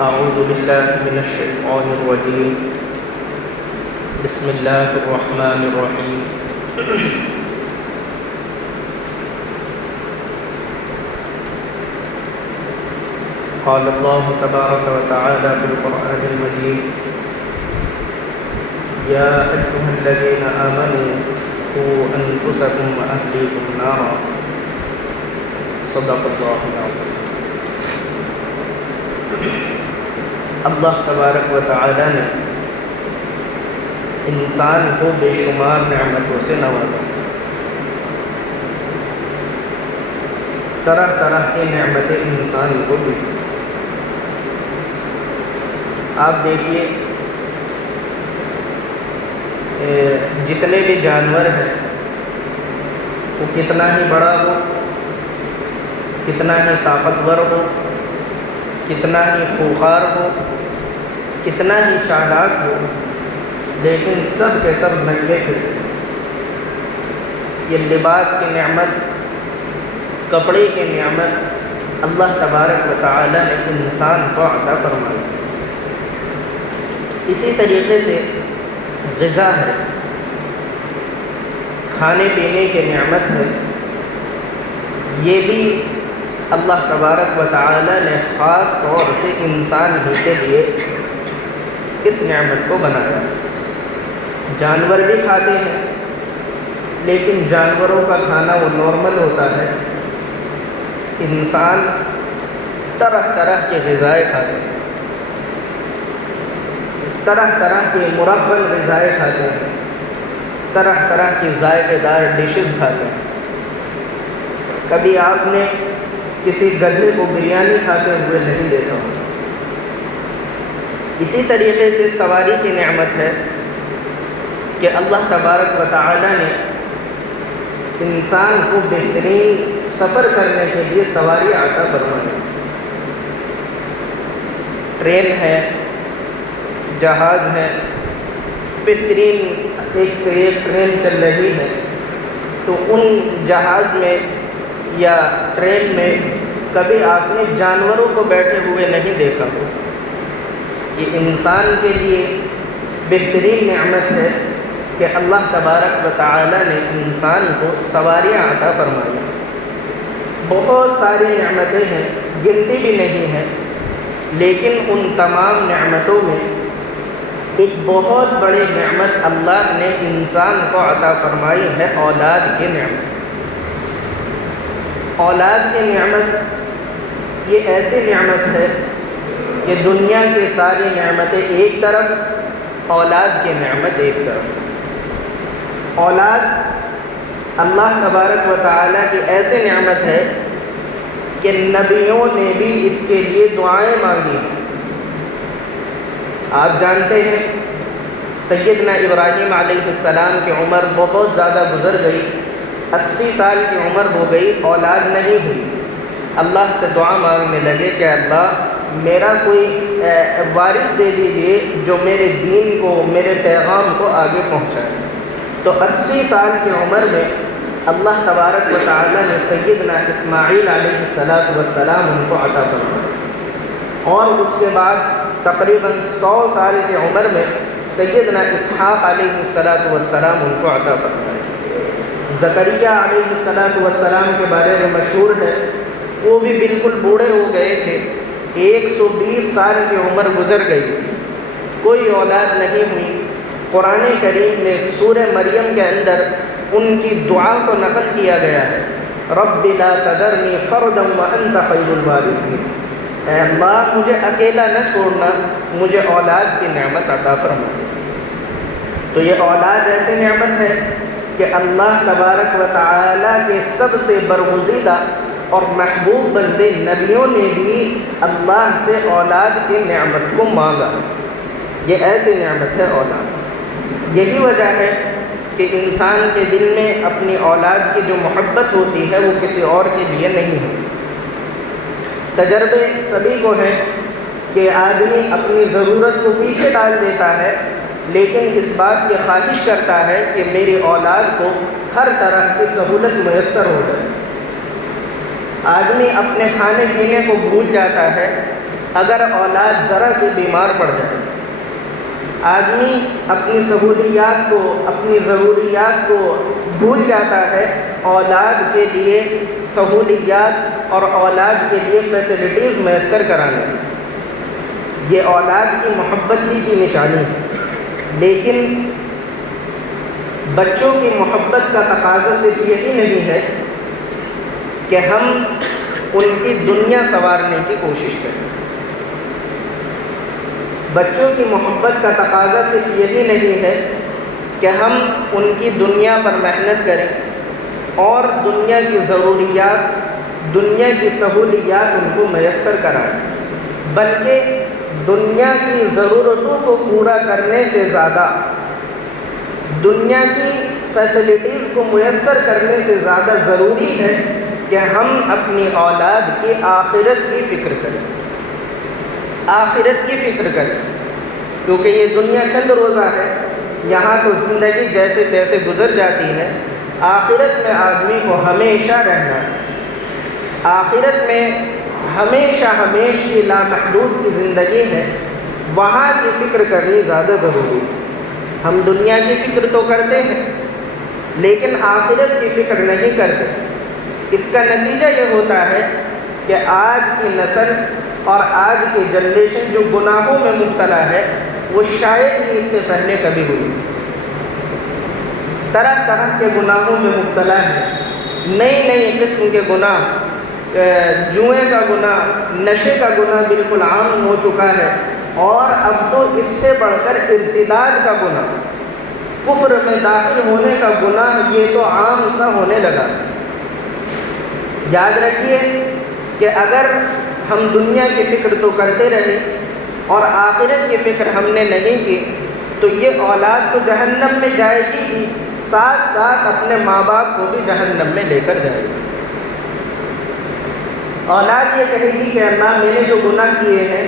أعوذ بالله من الشيطان الرجيم. بسم الله الرحمن الرحيم. قال الله تبارك وتعالى في القرآن المجيد: يا أيها الذين آمنوا قوا أنفسكم وأهليكم نارا. صدق الله العظيم. اللہ تبارک و تعالی نے انسان کو بے شمار نعمتوں سے نوازا. طرح طرح کی نعمتیں انسان کو دی. آپ دیکھیے جتنے بھی جانور ہیں وہ کتنا ہی بڑا ہو، کتنا ہی طاقتور ہو، کتنا ہی خوخار ہو، کتنا ہی چالاک ہو، لیکن سب کے سب ننگے پھرتے ہیں. یہ لباس کی نعمت، کپڑے کی نعمت اللہ تبارک و تعالی نے انسان کو عطا فرمائی. اسی طریقے سے غذا ہے، کھانے پینے کی نعمت ہے. یہ بھی اللہ تبارک و تعالی نے خاص طور سے انسان ہی کے لیے اس نعمت کو بنایا. جانور بھی کھاتے ہیں، لیکن جانوروں کا کھانا وہ نارمل ہوتا ہے. انسان طرح طرح کے غذائیں کھاتے ہیں، طرح طرح کے مرغن غذائیں کھاتے ہیں، طرح طرح کی ذائقے دار ڈشز کھاتے ہیں. کبھی آپ نے کسی گدھے کو بریانی کھاتے ہوئے نہیں دیکھا ہوگا. اسی طریقے سے سواری کی نعمت ہے کہ اللہ تبارک و تعالی نے انسان کو بہترین سفر کرنے کے لیے سواری عطا فرمائی. ٹرین ہے، جہاز ہے، بہترین ایک سے ایک ٹرین چل رہی ہے. تو ان جہاز میں یا ٹرین میں کبھی آپ نے جانوروں کو بیٹھے ہوئے نہیں دیکھا ہو. یہ انسان کے لیے بہترین نعمت ہے کہ اللہ تبارک و تعالی نے انسان کو سواریاں عطا فرمائی. بہت ساری نعمتیں ہیں، گنتی بھی نہیں ہے، لیکن ان تمام نعمتوں میں ایک بہت بڑی نعمت اللہ نے انسان کو عطا فرمائی ہے، اولاد کی نعمت. اولاد کی نعمت یہ ایسی نعمت ہے کہ دنیا کی ساری نعمتیں ایک طرف، اولاد کی نعمت ایک طرف. اولاد اللہ تبارک و تعالیٰ کی ایسی نعمت ہے کہ نبیوں نے بھی اس کے لیے دعائیں مانگی. آپ جانتے ہیں سیدنا ابراہیم علیہ السلام کی عمر بہت زیادہ گزر گئی، 80 سال کی عمر ہو گئی، اولاد نہیں ہوئی. اللہ سے دعا مانگنے لگے کہ اللہ میرا کوئی وارث دے دیجیے جو میرے دین کو، میرے پیغام کو آگے پہنچائے. تو 80 سال کی عمر میں اللہ تبارک و تعالی نے سیدنا اسماعیل علیہ السلام ان کو عطا فرمایا. اور اس کے بعد تقریباً 100 سال کی عمر میں سیدنا اسحاق علیہ السلام ان کو عطا فرمایا. زکریا علیہ السلام کے بارے میں مشہور ہے، وہ بھی بالکل بوڑھے ہو گئے تھے، 120 سال کی عمر گزر گئی، کوئی اولاد نہیں ہوئی. قرآن کریم میں سورہ مریم کے اندر ان کی دعا کو نقل کیا گیا ہے: رب لا تذرنی فردا وانت خیر الوارثین. اے اللہ مجھے اکیلا نہ چھوڑنا، مجھے اولاد کی نعمت عطا فرما. تو یہ اولاد ایسی نعمت ہے کہ اللہ تبارک و تعالیٰ کے سب سے برگزیدہ اور محبوب بندے نبیوں نے بھی اللہ سے اولاد کی نعمت کو مانگا. یہ ایسی نعمت ہے اولاد. یہی وجہ ہے کہ انسان کے دل میں اپنی اولاد کی جو محبت ہوتی ہے وہ کسی اور کے لیے نہیں ہوتی. تجربے سبھی کو ہیں کہ آدمی اپنی ضرورت کو پیچھے ڈال دیتا ہے، لیکن اس بات کی خواہش کرتا ہے کہ میری اولاد کو ہر طرح کی سہولت میسر ہو جائے. آدمی اپنے کھانے پینے کو بھول جاتا ہے، اگر اولاد ذرا سے بیمار پڑ جائے، آدمی اپنی سہولیات کو، اپنی ضروریات کو بھول جاتا ہے اولاد کے لیے سہولیات اور اولاد کے لیے فیسلٹیز میسر کرانے۔ یہ اولاد کی محبت ہی کی نشانی ہے، لیکن بچوں کی محبت کا تقاضا صرف یہی نہیں ہے کہ ہم ان کی دنیا سنوارنے کی کوشش کریں۔ بچوں کی محبت کا تقاضا صرف یہی نہیں ہے کہ ہم ان کی دنیا پر محنت کریں اور دنیا کی ضروریات، دنیا کی سہولیات ان کو میسر کرائیں، بلکہ دنیا کی ضرورتوں کو پورا کرنے سے زیادہ، دنیا کی فیسلٹیز کو میسر کرنے سے زیادہ ضروری ہے کہ ہم اپنی اولاد کی آخرت کی فکر کریں، آخرت کی فکر کریں، کیونکہ یہ دنیا چند روزہ ہے، یہاں تو زندگی جیسے تیسے گزر جاتی ہے۔ آخرت میں آدمی کو ہمیشہ رہنا ہے، آخرت میں ہمیشہ کی لامحدود کی زندگی ہے، وہاں کی فکر کرنی زیادہ ضروری ہے۔ ہم دنیا کی فکر تو کرتے ہیں لیکن آخرت کی فکر نہیں کرتے۔ اس کا نتیجہ یہ ہوتا ہے کہ آج کی نسل اور آج کی جنریشن جو گناہوں میں مبتلا ہے وہ شاید ہی اس سے پہلے کبھی ہوئی۔ طرح طرح کے گناہوں میں مبتلا ہے، نئی نئی قسم کے گناہ، جوئے کا گناہ، نشے کا گناہ بالکل عام ہو چکا ہے، اور اب تو اس سے بڑھ کر ارتداد کا گناہ، کفر میں داخل ہونے کا گناہ، یہ تو عام سا ہونے لگا۔ یاد رکھیے کہ اگر ہم دنیا کی فکر تو کرتے رہے اور آخرت کی فکر ہم نے نہیں کی تو یہ اولاد تو جہنم میں جائے گی ہی، ساتھ ساتھ اپنے ماں باپ کو بھی جہنم میں لے کر جائے گی۔ اولاد یہ کہے گی کہ اللہ میں نے جو گناہ کیے ہیں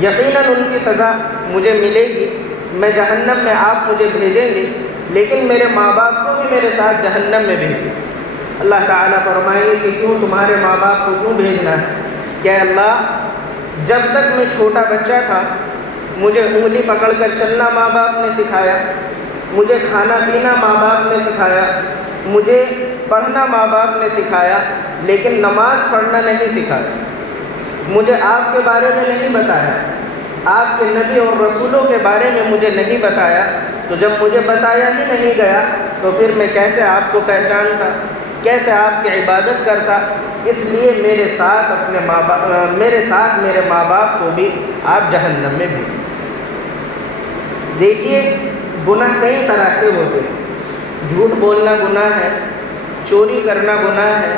یقیناً ان کی سزا مجھے ملے گی، میں جہنم میں آپ مجھے بھیجیں گے، لیکن میرے ماں باپ کو بھی میرے ساتھ جہنم میں بھیجیں۔ اللہ تعالیٰ فرمائیں گے کہ کیوں تمہارے ماں باپ کو کیوں بھیجنا ہے؟ کہ اللہ جب تک میں چھوٹا بچہ تھا مجھے انگلی پکڑ کر چلنا ماں باپ نے سکھایا، مجھے کھانا پینا ماں باپ نے سکھایا، مجھے پڑھنا ماں باپ نے سکھایا، لیکن نماز پڑھنا نہیں سکھایا، مجھے آپ کے بارے میں نہیں بتایا، آپ کے نبی اور رسولوں کے بارے میں مجھے نہیں بتایا، تو جب مجھے بتایا ہی نہیں گیا تو پھر میں کیسے آپ کو پہچانتا، کیسے آپ کی عبادت کرتا؟ اس لیے میرے ساتھ میرے ماں باپ کو بھی آپ جہنم میں بھیجیں۔ دیکھیے گناہ کئی طرح کے ہوتے ہیں، جھوٹ بولنا گناہ ہے، چوری کرنا گناہ ہے،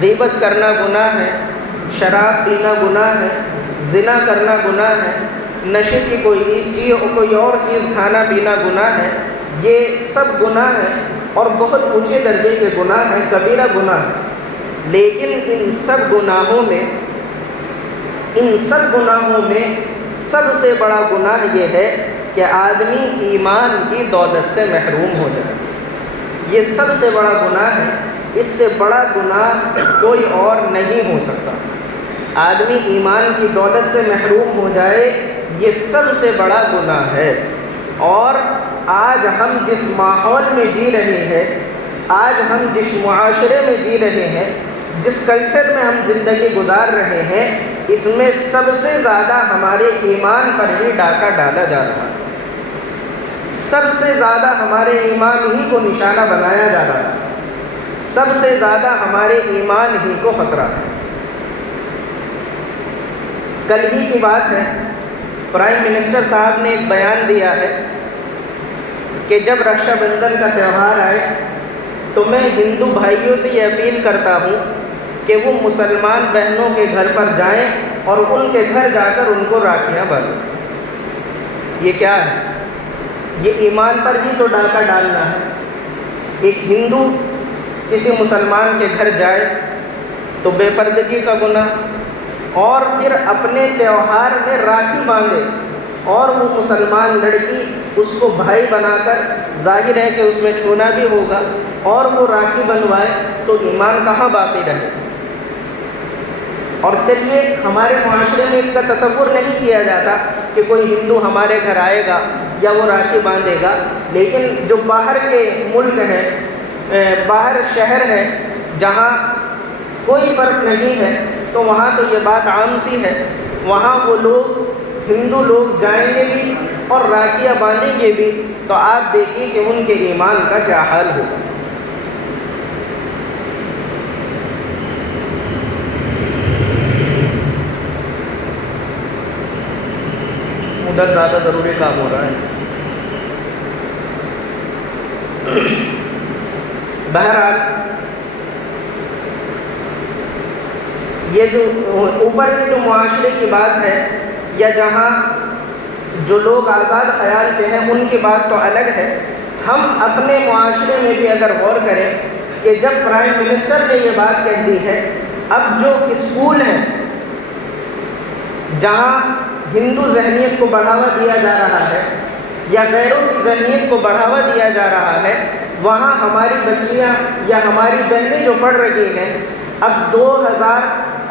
غیبت کرنا گناہ ہے، شراب پینا گناہ ہے، زنا کرنا گناہ ہے، نشے کی کوئی اور چیز کھانا پینا گناہ ہے۔ یہ سب گناہ ہیں اور بہت اونچے درجے کے گناہ ہیں، کبیرہ گناہ ہیں۔ لیکن ان سب گناہوں میں سب سے بڑا گناہ یہ ہے کہ آدمی ایمان کی دولت سے محروم ہو جائے۔ یہ سب سے بڑا گناہ ہے، اس سے بڑا گناہ کوئی اور نہیں ہو سکتا۔ آدمی ایمان کی دولت سے محروم ہو جائے، یہ سب سے بڑا گناہ ہے۔ اور آج ہم جس ماحول میں جی رہے ہیں، آج ہم جس معاشرے میں جی رہے ہیں، جس کلچر میں ہم زندگی گزار رہے ہیں، اس میں سب سے زیادہ ہمارے ایمان پر ہی ڈاکہ ڈالا جا رہا ہے، سب سے زیادہ ہمارے ایمان ہی کو نشانہ بنایا جا رہا ہے، سب سے زیادہ ہمارے ایمان ہی کو خطرہ ہے۔ کل ہی کی بات ہے، پرائم منسٹر صاحب نے ایک بیان دیا ہے کہ جب رکشا بندھن کا تہوار آئے تو میں ہندو بھائیوں سے یہ اپیل کرتا ہوں کہ وہ مسلمان بہنوں کے گھر پر جائیں اور ان کے گھر جا کر ان کو راکھیاں باندھیں۔ یہ کیا ہے؟ یہ ایمان پر بھی تو ڈاکہ ڈالنا ہے۔ ایک ہندو کسی مسلمان کے گھر جائے تو بے پردگی کا گناہ، اور پھر اپنے تہوار میں راکھی باندھے اور وہ مسلمان لڑکی اس کو بھائی بنا کر، ظاہر ہے کہ اس میں چھونا بھی ہوگا، اور وہ راکھی بنوائے، تو ایمان کہاں باقی رہے؟ اور چلیے ہمارے معاشرے میں اس کا تصور نہیں کیا جاتا کہ کوئی ہندو ہمارے گھر آئے گا یا وہ راکھی باندھے گا، لیکن جو باہر کے ملک ہیں، باہر شہر ہے جہاں کوئی فرق نہیں ہے، تو وہاں تو یہ بات عام سی ہے، وہاں وہ لوگ ہندو لوگ جائیں گے بھی اور راکھیاں باندھیں گے بھی، تو آپ دیکھیے کہ ان کے ایمان کا کیا حال ہوگا۔ ادھر زیادہ ضروری کام ہو رہا ہے۔ بہرحال یہ جو اوپر کے جو معاشرے کی بات ہے، یا جہاں جو لوگ آزاد خیال کے ہیں ان کی بات تو الگ ہے، ہم اپنے معاشرے میں بھی اگر غور کریں کہ جب پرائم منسٹر نے یہ بات کہہ دی ہے، اب جو اسکول ہیں جہاں ہندو ذہنیت کو بڑھاوا دیا جا رہا ہے یا غیروں کی ذہنیت کو بڑھاوا دیا جا رہا ہے، وہاں ہماری بچیاں یا ہماری بہنیں جو پڑھ رہی ہیں، اب 2000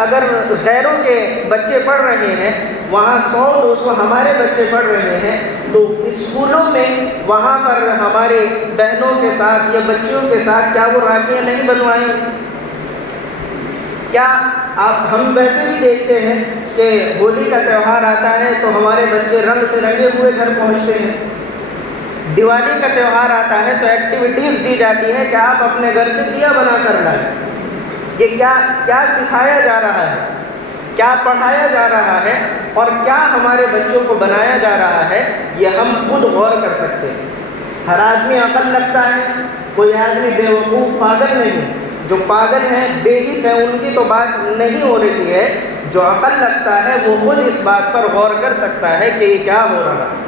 اگر غیروں کے بچے پڑھ رہے ہیں، وہاں 100-200 ہمارے بچے پڑھ رہے ہیں، تو اسکولوں میں وہاں پر ہمارے بہنوں کے ساتھ یا بچیوں کے ساتھ کیا وہ راکھیاں نہیں بنوائیں؟ کیا ہم ویسے بھی دیکھتے ہیں کہ ہولی کا تہوار آتا ہے تو ہمارے بچے رنگ سے رنگے ہوئے گھر پہنچتے ہیں، دیوالی کا تہوار آتا ہے تو ایکٹیویٹیز دی جاتی ہے کہ آپ اپنے گھر سے دیا بنا کر لائیں۔ یہ کیا سکھایا جا رہا ہے، کیا پڑھایا جا رہا ہے، اور کیا ہمارے بچوں کو بنایا جا رہا ہے، یہ ہم خود غور کر سکتے ہیں۔ ہر آدمی عقل رکھتا ہے، کوئی آدمی بے وقوف پاگل نہیں۔ جو پاگل ہیں، بے حس ہیں، ان کی تو بات نہیں ہو رہی ہے، جو عقل رکھتا ہے وہ خود اس بات پر غور کر سکتا ہے کہ یہ کیا ہو رہا ہے۔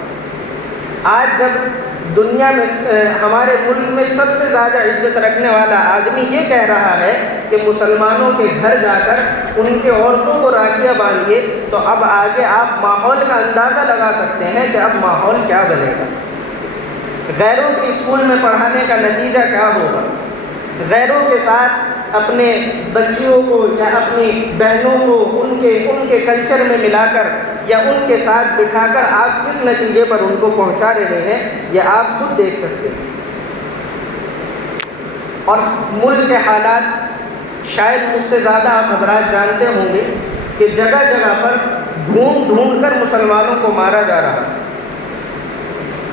آج جب دنیا میں ہمارے ملک میں سب سے زیادہ عزت رکھنے والا آدمی یہ کہہ رہا ہے کہ مسلمانوں کے گھر جا کر ان کے عورتوں کو راکھیاں باندھیے، تو اب آگے آپ ماحول کا اندازہ لگا سکتے ہیں کہ اب ماحول کیا بنے گا۔ غیروں کے اسکول میں پڑھانے کا نتیجہ کیا ہوگا؟ غیروں کے ساتھ اپنے بچیوں کو یا اپنی بہنوں کو ان کے کلچر میں ملا کر یا ان کے ساتھ بٹھا کر آپ کس نتیجے پر ان کو پہنچا رہے ہیں، یہ آپ خود دیکھ سکتے ہیں۔ اور ملک کے حالات شاید مجھ سے زیادہ آپ حضرات جانتے ہوں گے کہ جگہ جگہ پر ڈھونڈ کر مسلمانوں کو مارا جا رہا ہے۔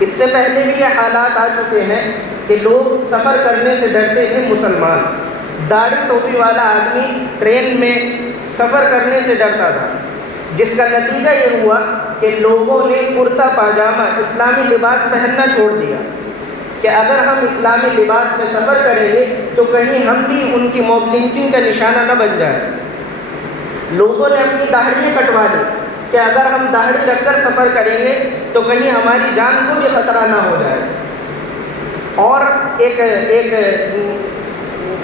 اس سے پہلے بھی یہ حالات آ چکے ہیں کہ لوگ سفر کرنے سے ڈرتے ہیں، مسلمان داڑھی ٹوپی والا آدمی ٹرین میں سفر کرنے سے ڈرتا تھا، جس کا نتیجہ یہ ہوا کہ لوگوں نے کرتا پاجامہ اسلامی لباس پہننا چھوڑ دیا کہ اگر ہم اسلامی لباس میں سفر کریں گے تو کہیں ہم بھی ان کی موب لنچنگ کا نشانہ نہ بن جائے۔ لوگوں نے اپنی داڑھیاں کٹوا لی کہ اگر ہم داڑھی رکھ کر سفر کریں گے تو کہیں ہماری جان کو بھی خطرہ نہ ہو جائے۔ اور ایک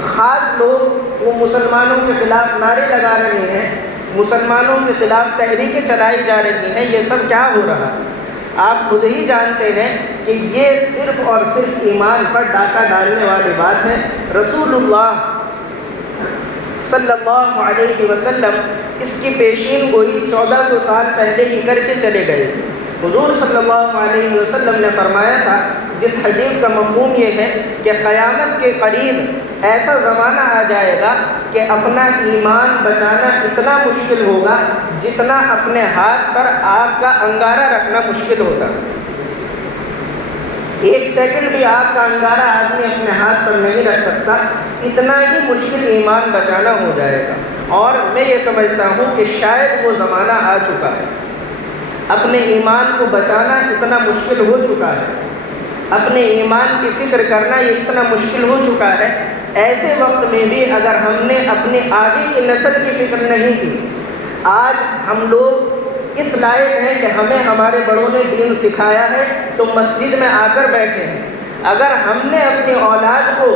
خاص لوگ وہ مسلمانوں کے خلاف نعرے لگا رہے ہیں، مسلمانوں کے خلاف تحریکیں چلائی جا رہی ہیں۔ یہ سب کیا ہو رہا ہے؟ آپ خود ہی جانتے ہیں کہ یہ صرف اور صرف ایمان پر ڈاکہ ڈالنے والی بات ہے۔ رسول اللہ صلی اللہ علیہ وسلم اس کی پیشین گوئی 1400 سال پہلے ہی کر کے چلے گئے۔ حضور صلی اللہ علیہ وسلم نے فرمایا تھا، جس حدیث کا مفہوم یہ ہے کہ قیامت کے قریب ایسا زمانہ آ جائے گا کہ اپنا ایمان بچانا اتنا مشکل ہوگا جتنا اپنے ہاتھ پر آگ کا انگارہ رکھنا مشکل ہوتا۔ ایک سیکنڈ بھی آگ کا انگارہ آدمی اپنے ہاتھ پر نہیں رکھ سکتا، اتنا ہی مشکل ایمان بچانا ہو جائے گا۔ اور میں یہ سمجھتا ہوں کہ شاید وہ زمانہ آ چکا ہے، اپنے ایمان کو بچانا اتنا مشکل ہو چکا ہے، اپنے ایمان کی فکر کرنا یہ اتنا مشکل ہو چکا ہے۔ ایسے وقت میں بھی اگر ہم نے اپنی آگے کی نسل کی فکر نہیں کی، آج ہم لوگ اس لائق ہیں کہ ہمیں ہمارے بڑوں نے دین سکھایا ہے تو مسجد میں آ کر بیٹھے ہیں۔ اگر ہم نے اپنی اولاد کو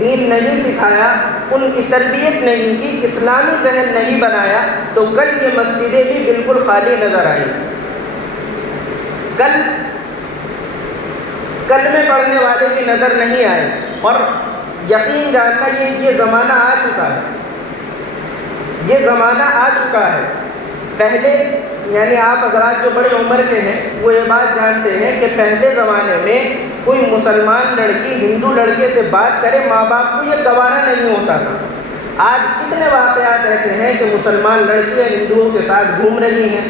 دین نہیں سکھایا، ان کی تربیت نہیں کی، اسلامی ذہن نہیں بنایا، تو کل یہ مسجدیں بھی بالکل خالی نظر آئیں گی۔ کلمے پڑھنے والے بھی نظر نہیں آئے، اور یقین جاننا یہ زمانہ آ چکا ہے۔ یہ زمانہ آ چکا ہے۔ پہلے یعنی آپ حضرات جو بڑے عمر کے ہیں وہ یہ بات جانتے ہیں کہ پہلے زمانے میں کوئی مسلمان لڑکی ہندو لڑکے سے بات کرے ماں باپ کو یہ گوارا نہیں ہوتا تھا۔ آج کتنے واقعات ایسے ہیں کہ مسلمان لڑکیاں ہندوؤں کے ساتھ گھوم رہی ہیں،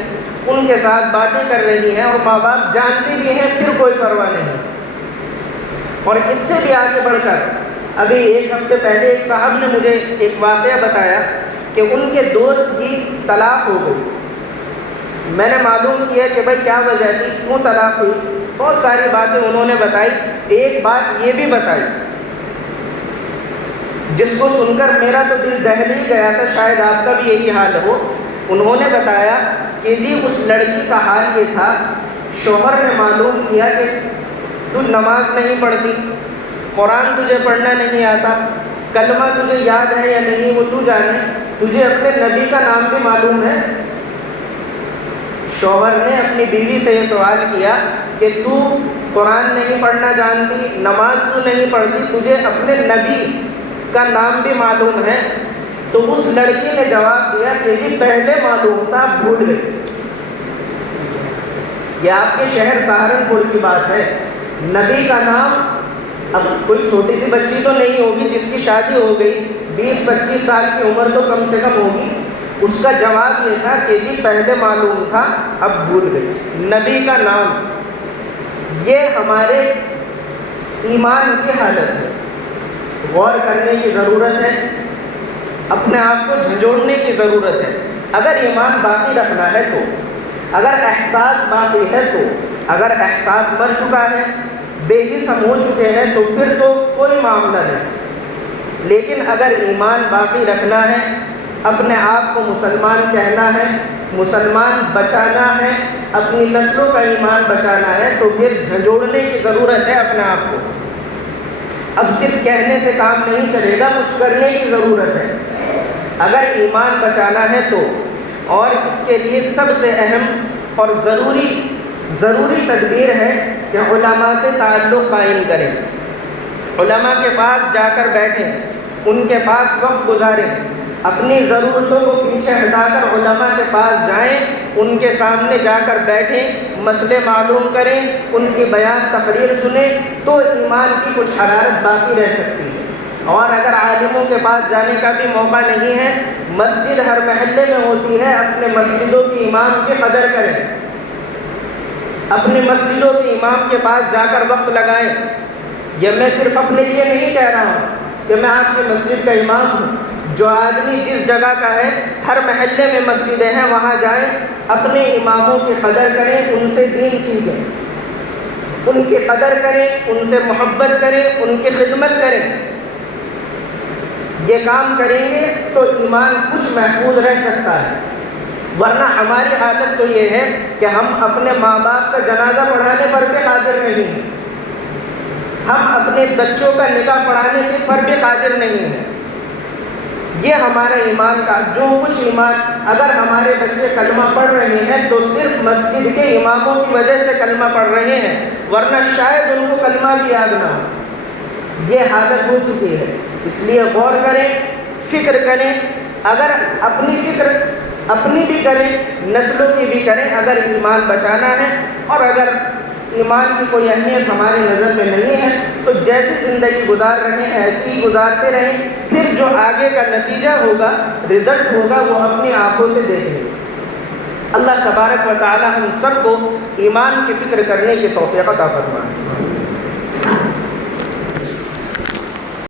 ان کے ساتھ باتیں کر رہی ہیں، اور ماں باپ جانتے بھی ہیں پھر کوئی پرواہ نہیں۔ اور اس سے بھی آگے بڑھ کر ابھی ایک ہفتے پہلے ایک صاحب نے مجھے ایک واقعہ بتایا کہ ان کے دوست کی طلاق ہو گئی۔ میں نے معلوم کیا کہ بھائی کیا وجہ تھی، کیوں طلاق ہوئی، بہت ساری باتیں انہوں نے بتائی۔ ایک بات یہ بھی بتائی جس کو سن کر میرا تو دل دہل ہی گیا تھا، شاید آپ کا بھی یہی حال ہو۔ انہوں نے بتایا کہ جی اس لڑکی کا حال یہ تھا، شوہر نے معلوم کیا کہ تو نماز نہیں پڑھتی، قرآن تجھے پڑھنا نہیں آتا، کلمہ تجھے یاد ہے یا نہیں وہ تو جانے، تجھے اپنے نبی کا نام بھی معلوم ہے۔ شوہر نے اپنی بیوی سے یہ سوال کیا کہ تو قرآن نہیں پڑھنا جانتی، نماز تو نہیں پڑھتی، تجھے اپنے نبی کا نام بھی معلوم ہے؟ تو اس لڑکی نے جواب دیا کہ جی پہلے معلوم تھا، بھول گئی۔ یہ آپ کے شہر سہارنپور کی بات ہے۔ نبی کا نام، اب کوئی چھوٹی سی بچی تو نہیں ہوگی جس کی شادی ہو گئی، 20-25 سال کی عمر تو کم سے کم ہوگی، اس کا جواب یہ تھا کہ جی پہلے معلوم تھا اب بھول گئی۔ نبی کا نام، یہ ہمارے ایمان کی حالت ہے، غور کرنے کی ضرورت ہے، اپنے آپ کو جھنجھوڑنے کی ضرورت ہے۔ اگر ایمان باقی رکھنا ہے تو، اگر احساس باقی ہے تو، اگر احساس مر چکا ہے، بے حس ہم ہو چکے ہیں تو پھر تو کوئی معاملہ نہیں۔ لیکن اگر ایمان باقی رکھنا ہے، اپنے آپ کو مسلمان کہنا ہے، مسلمان بچانا ہے، اپنی نسلوں کا ایمان بچانا ہے، تو پھر جھنجھوڑنے کی ضرورت ہے اپنے آپ کو۔ اب صرف کہنے سے کام نہیں چلے گا، کچھ کرنے کی ضرورت ہے اگر ایمان بچانا ہے تو۔ اور اس کے لیے سب سے اہم اور ضروری تدبیر ہے کہ علماء سے تعلق قائم کریں، علماء کے پاس جا کر بیٹھیں، ان کے پاس وقت گزاریں، اپنی ضرورتوں کو پیچھے ہٹا کر علماء کے پاس جائیں، ان کے سامنے جا کر بیٹھیں، مسئلے معلوم کریں، ان کی بیان تقریر سنیں، تو ایمان کی کچھ حرارت باقی رہ سکتی ہے۔ اور اگر عالموں کے پاس جانے کا بھی موقع نہیں ہے، مسجد ہر محلے میں ہوتی ہے، اپنے مسجدوں کی امام کی قدر کریں، اپنی مسجدوں کے امام کے پاس جا کر وقت لگائیں۔ یہ میں صرف اپنے لیے نہیں کہہ رہا ہوں کہ میں آپ کی مسجد کا امام ہوں، جو آدمی جس جگہ کا ہے، ہر محلے میں مسجدیں ہیں، وہاں جائیں، اپنے اماموں کی قدر کریں، ان سے دین سیکھیں، ان کی قدر کریں، ان سے محبت کریں، ان کی خدمت کریں۔ یہ کام کریں گے تو ایمان کچھ محفوظ رہ سکتا ہے، ورنہ ہماری حالت تو یہ ہے کہ ہم اپنے ماں باپ کا جنازہ پڑھانے پر بھی قادر نہیں ہیں، ہم اپنے بچوں کا نکاح پڑھانے پر بھی قادر نہیں ہیں۔ یہ ہمارا ایمان کا جو کچھ ایمان، اگر ہمارے بچے کلمہ پڑھ رہے ہیں تو صرف مسجد کے اماموں کی وجہ سے کلمہ پڑھ رہے ہیں، ورنہ شاید ان کو کلمہ بھی یاد نہ ہو۔ یہ حالت ہو چکی ہے، اس لیے غور کریں، فکر کریں، اگر اپنی فکر اپنی بھی کریں، نسلوں کی بھی کریں، اگر ایمان بچانا ہے، اور اگر ایمان کی کوئی اہمیت ہماری نظر میں نہیں ہے تو جیسی زندگی گزار رہے ہیں ایسی ہی گزارتے رہیں، پھر جو آگے کا نتیجہ ہوگا، رزلٹ ہوگا، وہ اپنی آنکھوں سے دیکھیں۔ اللہ تبارک و تعالی ہم سب کو ایمان کی فکر کرنے کی توفیق عطا فرمائے۔